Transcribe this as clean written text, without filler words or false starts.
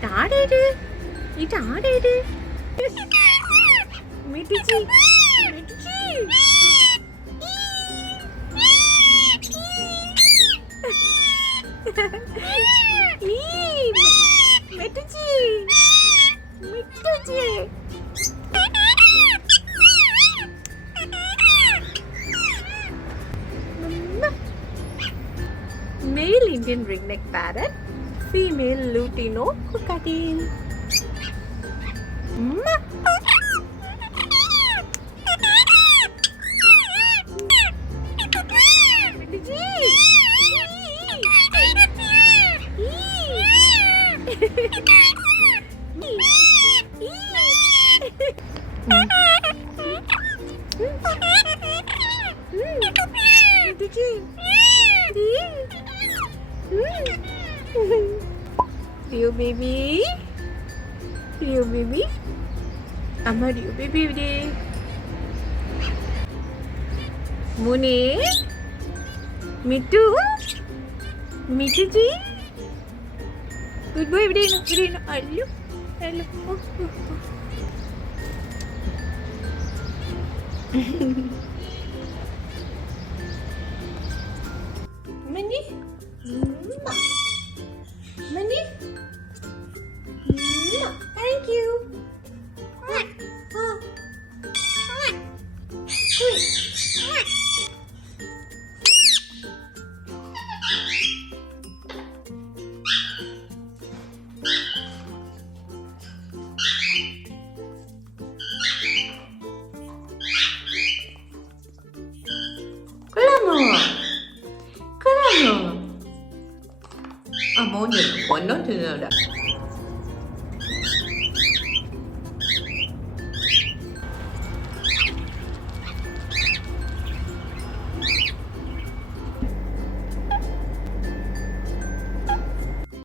ഇതാടേത് ഇതാടേത് മിട്ടിച്ചി മിട്ടിച്ചി മിട്ടിച്ചി മിട്ടിച്ചി Male Indian ringneck parrot, female Lutino cockatiel. Rio baby, Rio baby, Amma Rio baby ഇവിടെ. Mune, Mitu, Mituji, good boy ഇവിടെ ഇരുന്നു. Hello, hello. Mani, Mani. Thank you. Amo niyo, ano tinada?